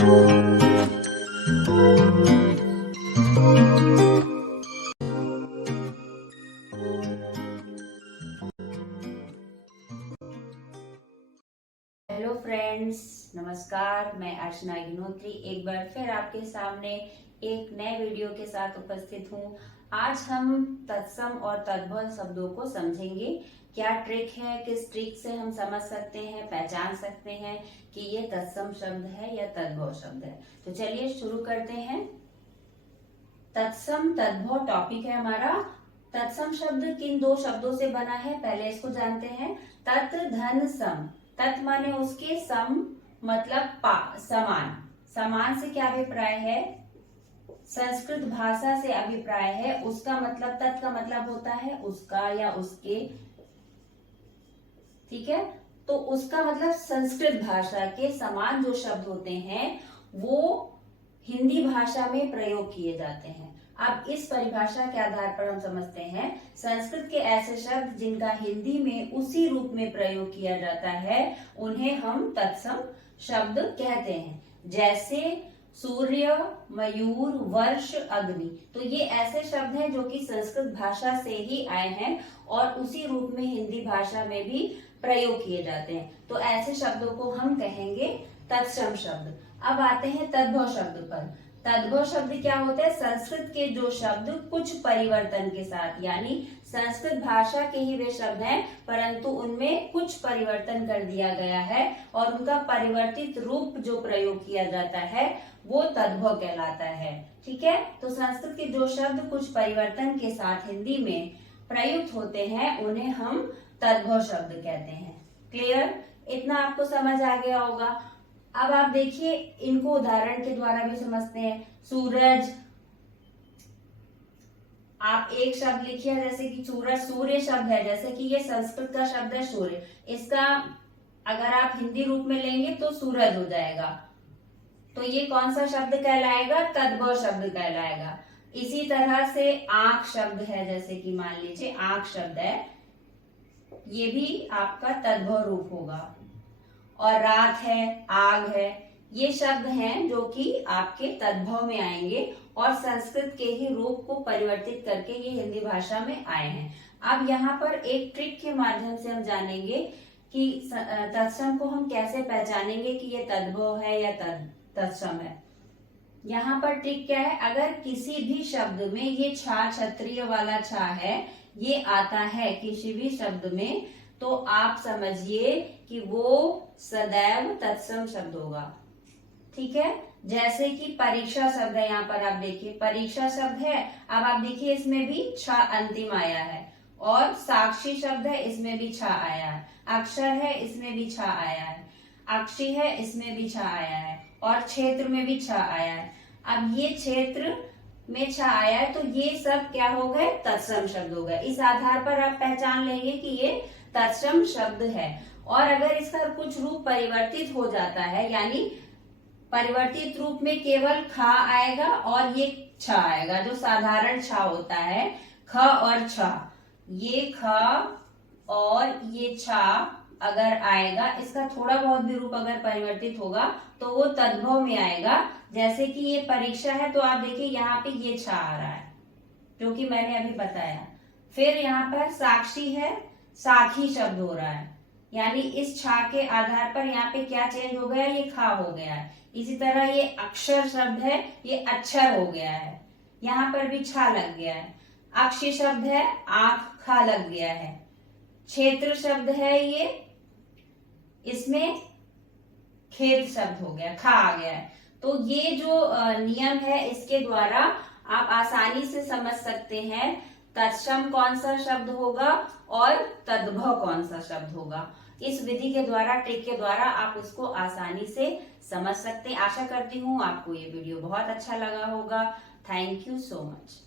Hello friends, नमस्कार। मैं अर्चना अग्निहोत्री एक बार फिर आपके सामने एक नए वीडियो के साथ उपस्थित हूँ। आज हम तत्सम और तद्भव शब्दों को समझेंगे। क्या ट्रिक है, किस ट्रिक से हम समझ सकते हैं, पहचान सकते हैं कि ये तत्सम शब्द है या तद्भव शब्द है। तो चलिए शुरू करते हैं। तत्सम तद्भव टॉपिक है हमारा। तत्सम शब्द किन दो शब्दों से बना है, पहले इसको जानते हैं। तत् धन सम। तत् माने उसके, सम मतलब समान। समान से क्या अभिप्राय है? संस्कृत भाषा से अभिप्राय है। उसका मतलब, तत् का मतलब होता है उसका या उसके, ठीक है। तो उसका मतलब संस्कृत भाषा के समान जो शब्द होते हैं वो हिंदी भाषा में प्रयोग किए जाते हैं। अब इस परिभाषा के आधार पर हम समझते हैं संस्कृत के ऐसे शब्द जिनका हिंदी में उसी रूप में प्रयोग किया जाता है उन्हें हम तत्सम शब्द कहते हैं। जैसे सूर्य, मयूर, वर्ष, अग्नि। तो ये ऐसे शब्द हैं जो कि संस्कृत भाषा से ही आए हैं और उसी रूप में हिंदी भाषा में भी प्रयोग किए जाते हैं। तो ऐसे शब्दों को हम कहेंगे तत्सम शब्द। अब आते हैं तद्भव शब्द पर। तद्भव शब्द क्या होते हैं? संस्कृत के जो शब्द कुछ परिवर्तन के साथ, यानी संस्कृत भाषा के ही वे शब्द हैं परंतु उनमें कुछ परिवर्तन कर दिया गया है और उनका परिवर्तित रूप जो प्रयोग किया जाता है वो तद्भव कहलाता है। ठीक है, तो संस्कृत के जो शब्द कुछ परिवर्तन के साथ हिंदी में प्रयुक्त होते हैं उन्हें हम तद्भव शब्द कहते हैं। क्लियर? इतना आपको समझ आ गया होगा। अब आप देखिए, इनको उदाहरण के द्वारा भी समझते हैं। सूरज, आप एक शब्द लिखिए जैसे कि सूरज, सूर्य शब्द है, जैसे कि ये संस्कृत का शब्द है सूर्य। इसका अगर आप हिंदी रूप में लेंगे तो सूरज हो जाएगा। तो ये कौन सा शब्द कहलाएगा? तद्भव शब्द कहलाएगा। इसी तरह से आंख शब्द है, जैसे कि मान लीजिए आंख शब्द है, ये भी आपका तद्भव रूप होगा। और रात है, आग है, ये शब्द हैं जो कि आपके तद्भव में आएंगे और संस्कृत के ही रूप को परिवर्तित करके ये हिंदी भाषा में आए हैं। अब यहाँ पर एक ट्रिक के माध्यम से हम जानेंगे कि तत्सम को हम कैसे पहचानेंगे कि ये तद्भव है या तत्सम है। यहाँ पर ट्रिक क्या है? अगर किसी भी शब्द में ये छा, क्षत्रिय वाला छा है, ये आता है किसी भी शब्द में, तो आप समझिए कि वो सदैव तत्सम शब्द होगा। ठीक है, जैसे कि परीक्षा शब्द है, यहाँ पर आप देखिए परीक्षा शब्द है। अब आप देखिए इसमें भी छा अंतिम आया है और साक्षी शब्द है, इसमें भी छा आया है। अक्षर है, इसमें भी छा आया है। अक्षी है, इसमें भी छा आया है और क्षेत्र में भी छा आया है। अब ये क्षेत्र में छा आया है तो ये सब क्या हो गए? तत्सम शब्द हो गए। इस आधार पर आप पहचान लेंगे कि ये तत्सम शब्द है। और अगर इसका कुछ रूप परिवर्तित हो जाता है, यानी परिवर्तित रूप में केवल खा आएगा और ये छ आएगा, जो साधारण छ होता है, ख और छ, ये ख और ये छ अगर आएगा, इसका थोड़ा बहुत भी रूप अगर परिवर्तित होगा तो वो तद्भव में आएगा। जैसे कि ये परीक्षा है तो आप देखिए यहाँ पे ये छ आ रहा है, जो कि मैंने अभी बताया। फिर यहाँ पर साक्षी है, साखी शब्द हो रहा है, यानी इस छा के आधार पर यहाँ पे क्या चेंज हो गया? ये खा हो गया है। इसी तरह ये अक्षर शब्द है, ये अक्षर हो गया है, यहाँ पर भी छा लग गया है। अक्षी शब्द है, आंख खा लग गया है। क्षेत्र शब्द है ये, इसमें खेत शब्द हो गया, खा आ गया है। तो ये जो नियम है इसके द्वारा आप आसानी से समझ सकते हैं तत्सम कौन सा शब्द होगा और तद्भव कौन सा शब्द होगा। इस विधि के द्वारा, ट्रिक के द्वारा आप उसको आसानी से समझ सकते हैं। आशा करती हूँ आपको ये वीडियो बहुत अच्छा लगा होगा। Thank you so much.